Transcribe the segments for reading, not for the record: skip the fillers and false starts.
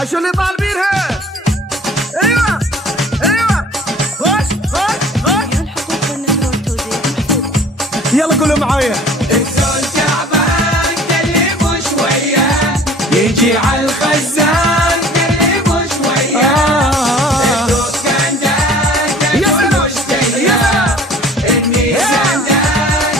عشان اللي طالبينها. ايوه ايوه خش خش خش. الحقوق والنشر والتوزيع محفوظ. يلا كلوا معايا. الزول تعبان كلمه شويه، يجي على الخزان كلمه شويه. الدكان ده تقول مش جايه، الميزان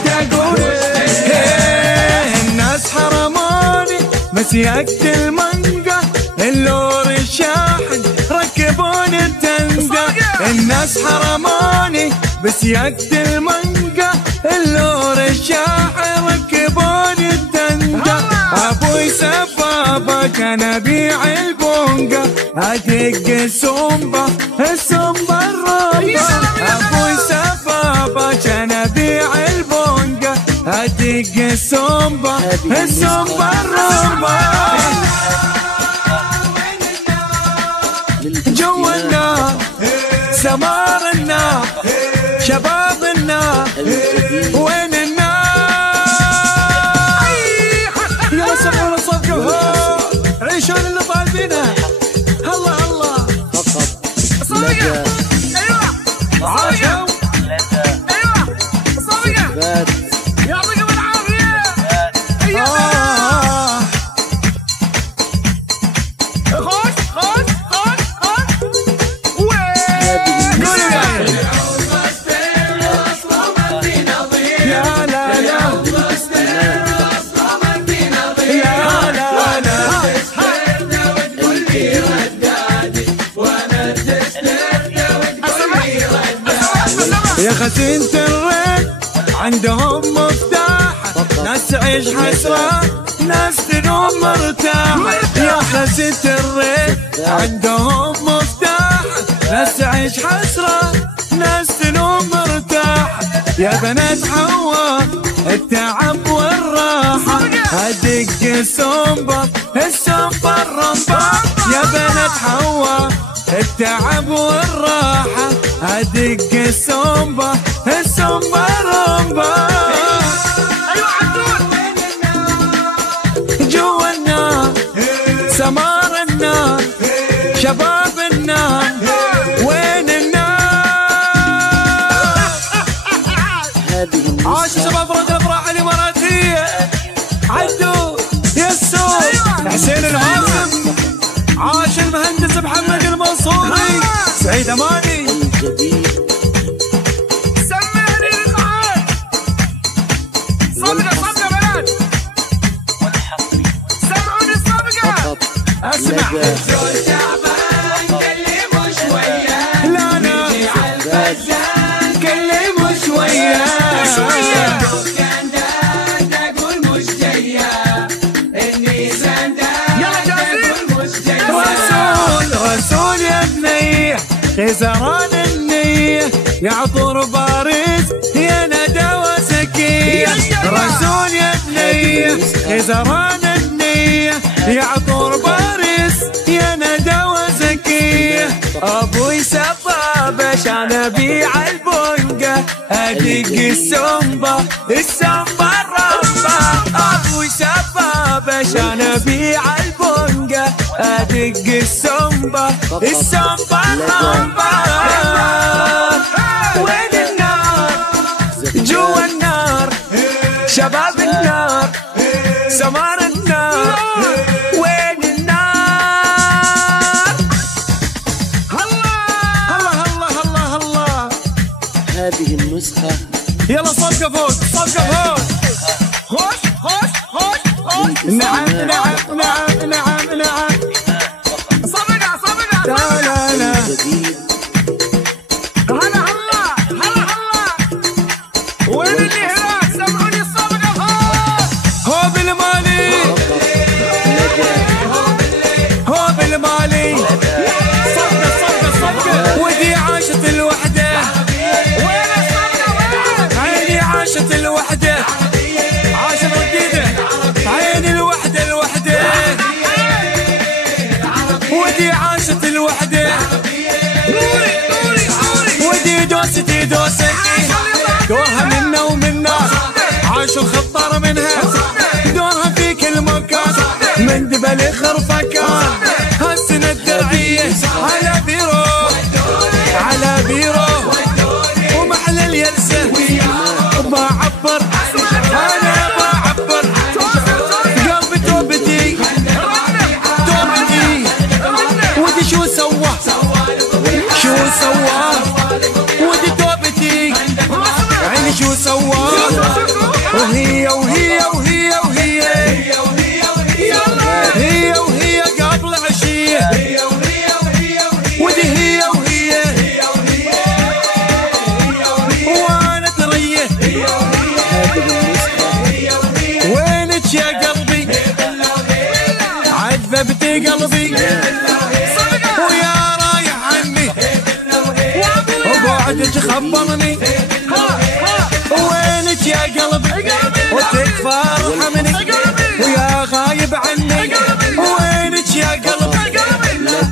ده تقول مش جايه. الناس حرموني مسيقة المانجا، اللور الشاحن ركبوني التنقة. الناس حرموني بسياقة المانجا، اللور الشاحن ركبوني التنقة. ابوي سبابة كان ابيع البونقة، ادق السومبا السومبا الرمبا. ابوي سبابة كان ابيع البونقة، ادق السومبا السومبا الرمبا. جوا النار سمار النار، شباب النار وين النار. يلا سمعوا الصفقة، عيشوا اللي طالبينها. الله الله صفقة. ايوه صفقة. ايوه صفقة. يعطيكم العافية. خش خش خش خش. يا لا لا يا خزينة الريت عندهم مفتاح، ناس تعيش حسرة ناس تنوم مرتاحة. يا خزينة الريت عندهم مفتاح، ناس تعيش حسرة ناس تنوم مرتاحة. يا بنات حواء التعب والراحة، ادق السومبا السومبا الرمبا. يا بنات حواء التعب والراحة، ادق السومبا السومبا الرمبا. ايوه عدول. جوا النار سمار النار، شباب النار وين النار. عاش شباب رد الافراح الاماراتيه، عدوا يسوع حسين الهاشم، عاش المهندس محمد المنصوري، سعيد اماني. سمعني القاعات. صفقه صفقه بنات، سمعوني الصفقه. اسمع. الزول تعبان كلمه شويه، لا لا يجي على الخزان كلموا شويه شويه. الدكان ده تقول مش جايه، الميزان ده تقول مش جايه. رسول يا بنيه خزران النيه، يعطر باريس يا ندى وسكيه. رسول يا بنيه خزران النيه، يعطر باريس يا ندى وسكيه. ابوي سبابة عشان ابيع البونقة، ادق السومبا السومبا الرمبا. ابوي سبابة عشان ابيع البونقة، ادق السومبا السومبا الرمبا. وين النار جوا النار، شباب النار سمار النار وين النار. الله الله الله الله. هذه النسخة يلا صفقة فوق صفقة فوق. خش خش خش خش. نعم نعم نعم نعم نعم. صفقة صفقة. لا لا لا. جديد. هلا هلا هلا هلا. وين اللي هناك؟ سمعوني الصفقة فوق. هو بالمالي هو بالمالي. صفقة صفقة صفقة. ودي عاشت الوحدة. وين الصفقة وين؟ عيني عاشت الوحدة، عاشت الجديدة. عيني الوحدة الوحدة، ودي عاشت الوحدة. ودي دوستي دوستي، دورها منا ومنا، عاشوا الخطار منها، دورها في كل مكان، من دبل خرفكان. عليه على بيرو على بيرو ومحل اليرسه بعبر انا بعبر قلبي توبتي توبتي ودي شو سوى شو سوى ودي توبتي عيني شو سوى وهي وهي وهي وهي هي وهي قبل عشيه ودي هي وهي وانا تريه وينك يا قلبي عذبتي قلبي ويا رايح عني وبعدك خبرني وينك يا قلبي وتكفى ارحمني ويا غايب عني وينك يا قلبي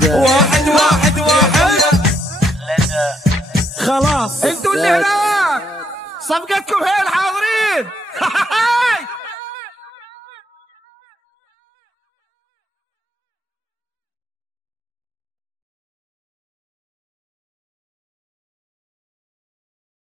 واحد واحد واحد خلاص انتوا اللي هناك صفقتكم هي الحاضرين